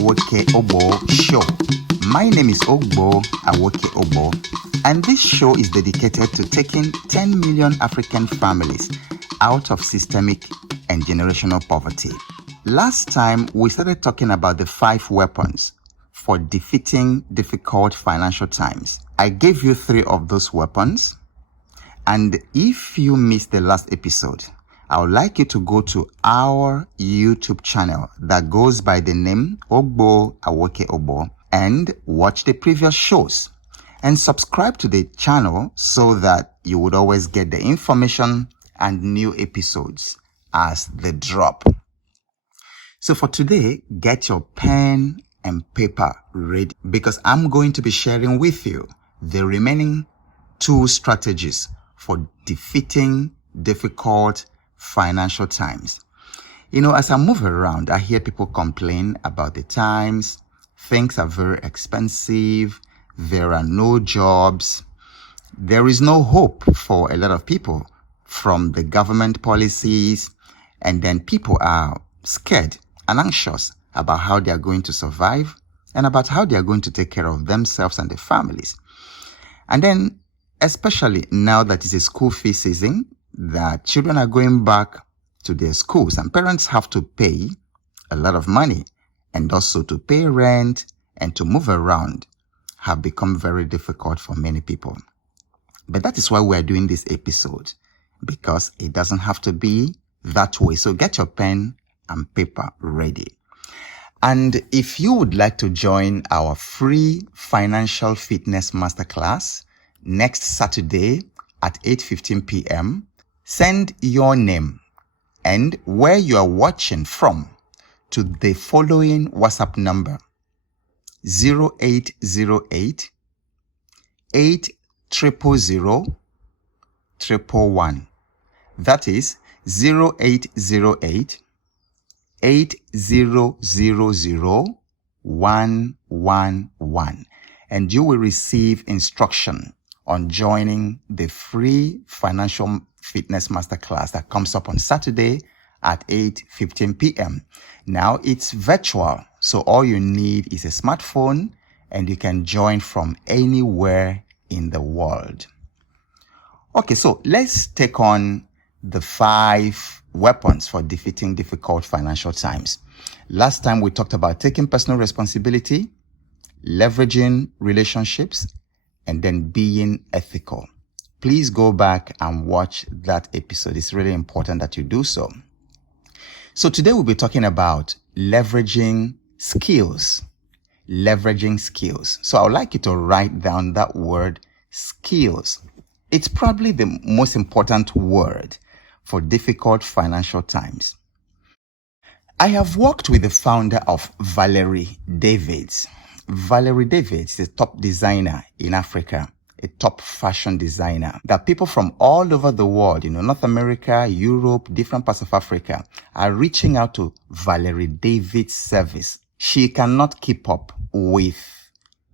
Awoke Obo Show. My name is Ogbo Awoke Obo, and this show is dedicated to taking 10 million African families out of systemic and generational poverty. Last time, we started talking about the 5 weapons for defeating difficult financial times. I gave you 3 of those weapons, and if you missed the last episode, I would like you to go to our YouTube channel that goes by the name Ogbo Awoke Obo and watch the previous shows. And subscribe to the channel so that you would always get the information and new episodes as they drop. So for today, get your pen and paper ready because I'm going to be sharing with you the remaining 2 strategies for defeating difficult financial times. You know, as I move around, I hear people complain about the times. Things are very expensive. There are no jobs. There is no hope for a lot of people from the government policies. And then people are scared and anxious about how they are going to survive and about how they are going to take care of themselves and their families. And then, especially now that it's a school fee season, that children are going back to their schools and parents have to pay a lot of money, and also to pay rent and to move around have become very difficult for many people. But that is why we are doing this episode, because it doesn't have to be that way. So get your pen and paper ready. And if you would like to join our free financial fitness masterclass next Saturday at 8:15 p.m., send your name and where you are watching from to the following WhatsApp number: 0808 800 111. That is 0808 800 111. And you will receive instruction on joining the free financial fitness masterclass that comes up on Saturday at 8:15 p.m. Now it's virtual, so all you need is a smartphone and you can join from anywhere in the world. Okay, so let's take on the 5 weapons for defeating difficult financial times. Last time we talked about taking personal responsibility, leveraging relationships, and then being ethical. Please go back and watch that episode. It's really important that you do so. So today we'll be talking about leveraging skills. Leveraging skills. So I would like you to write down that word, skills. It's probably the most important word for difficult financial times. I have worked with the founder of Valerie Davids. Valerie Davids is a top designer in Africa, a top fashion designer that people from all over the world, North America, Europe, different parts of Africa, are reaching out to Valerie Davids' service. She cannot keep up with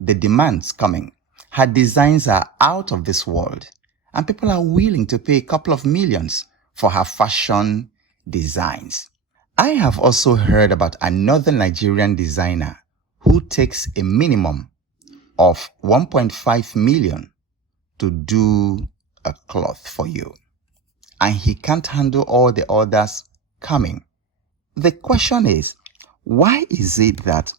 the demands coming. Her designs are out of this world, and people are willing to pay a couple of millions for her fashion designs. I have also heard about another Nigerian designer who takes a minimum of 1.5 million to do a cloth for you. And he can't handle all the orders coming. The question is, why is it that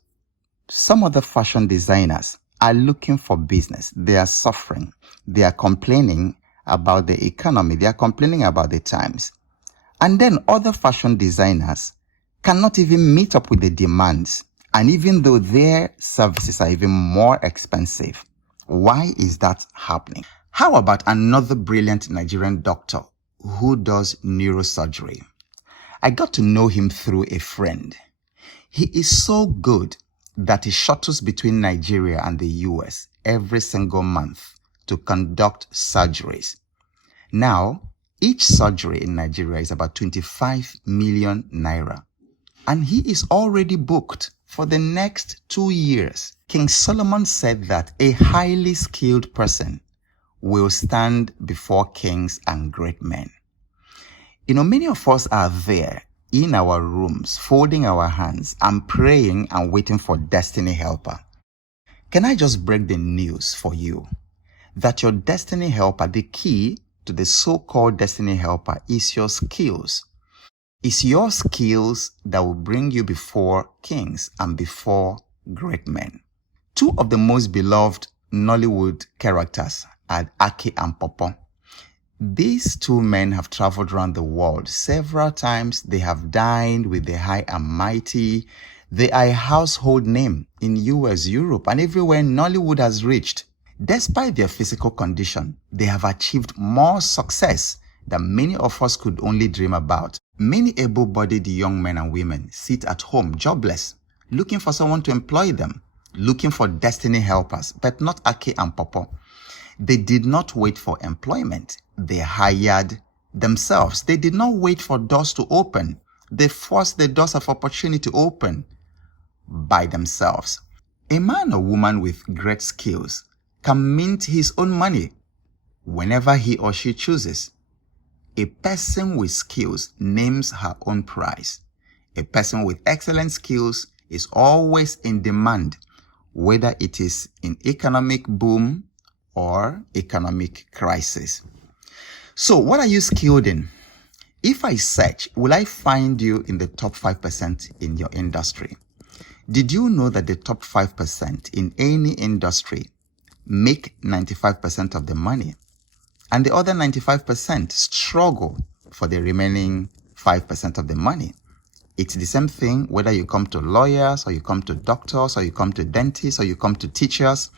some other fashion designers are looking for business? They are suffering. They are complaining about the economy. They are complaining about the times. And then other fashion designers cannot even meet up with the demands. And even though their services are even more expensive, why is that happening? How about another brilliant Nigerian doctor who does neurosurgery? I got to know him through a friend. He is so good that he shuttles between Nigeria and the US every single month to conduct surgeries. Now, each surgery in Nigeria is about 25 million naira. And he is already booked for the next 2 years. King Solomon said that a highly skilled person will stand before kings and great men. Many of us are there in our rooms, folding our hands and praying and waiting for destiny helper. Can I just break the news for you that your destiny helper, the key to the so-called destiny helper, is your skills. It's your skills that will bring you before kings and before great men. Two of the most beloved Nollywood characters are Aki and Popo. These two men have traveled around the world several times. They have dined with the high and mighty. They are a household name in US, Europe, and everywhere Nollywood has reached. Despite their physical condition, they have achieved more success than many of us could only dream about. Many able-bodied young men and women sit at home jobless, looking for someone to employ them, looking for destiny helpers, but not Aki and Popo. They did not wait for employment. They hired themselves. They did not wait for doors to open. They forced the doors of opportunity to open by themselves. A man or woman with great skills can mint his own money whenever he or she chooses. A person with skills names her own price. A person with excellent skills is always in demand, whether it is in economic boom or economic crisis. So what are you skilled in? If I search, will I find you in the top 5% in your industry? Did you know that the top 5% in any industry make 95% of the money? And the other 95% struggle for the remaining 5% of the money. It's the same thing whether you come to lawyers or you come to doctors or you come to dentists or you come to teachers.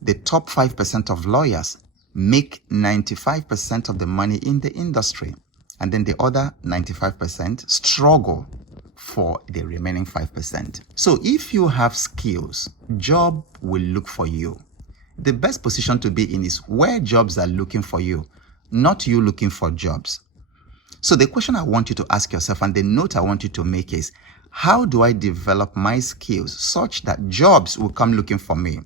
The top 5% of lawyers make 95% of the money in the industry. And then the other 95% struggle for the remaining 5%. So if you have skills, job will look for you. The best position to be in is where jobs are looking for you, not you looking for jobs. So the question I want you to ask yourself and the note I want you to make is, how do I develop my skills such that jobs will come looking for me?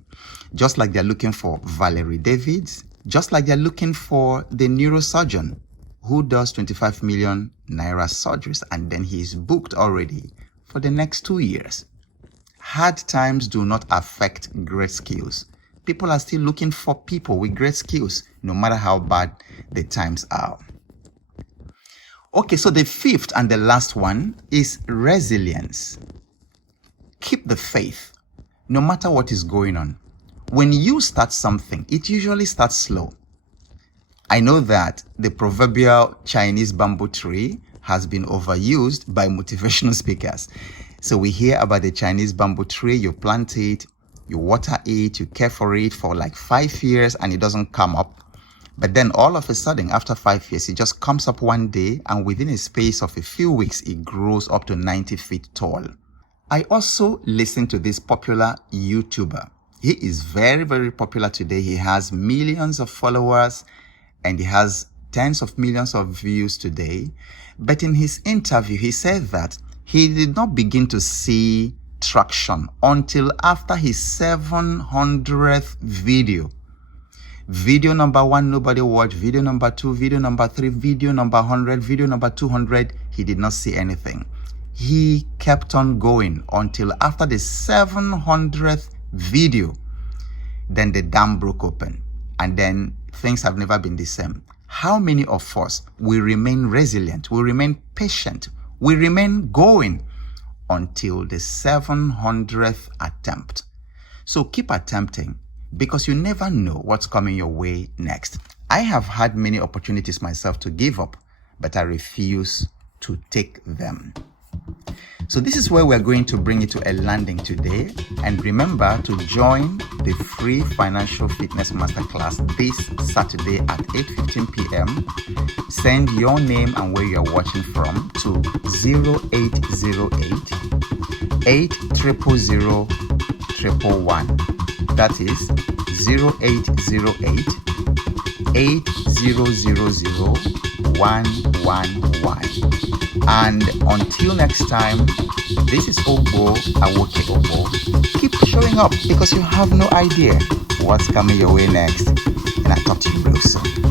Just like they're looking for Valerie Davids, just like they're looking for the neurosurgeon who does 25 million naira surgeries and then he's booked already for the next 2 years. Hard times do not affect great skills. People are still looking for people with great skills, no matter how bad the times are. Okay, so the fifth and the last one is resilience. Keep the faith, no matter what is going on. When you start something, it usually starts slow. I know that the proverbial Chinese bamboo tree has been overused by motivational speakers. So we hear about the Chinese bamboo tree, you plant it, you water it, you care for it for like 5 years and it doesn't come up. But then all of a sudden, after 5 years, it just comes up one day and within a space of a few weeks, it grows up to 90 feet tall. I also listen to this popular YouTuber. He is very, very popular today. He has millions of followers and he has tens of millions of views today. But in his interview, he said that he did not begin to see traction until after his 700th video. Video number 1, nobody watched. Video number 2, video number 3, video number 100, video number 200, he did not see anything. He kept on going until after the 700th video. Then the dam broke open. And then things have never been the same. How many of us will remain resilient, will remain patient, will remain going until the 700th attempt? So keep attempting, because you never know what's coming your way next. I have had many opportunities myself to give up, but I refuse to take them. So this is where we're going to bring it to a landing today. And remember to join the free financial fitness masterclass this Saturday at 8:15 p.m. Send your name and where you're watching from to 0808 800 111. That is 0808 8000 111. And until next time, this is Obo Awoke Obo. Keep showing up because you have no idea what's coming your way next. And I'll talk to you real soon.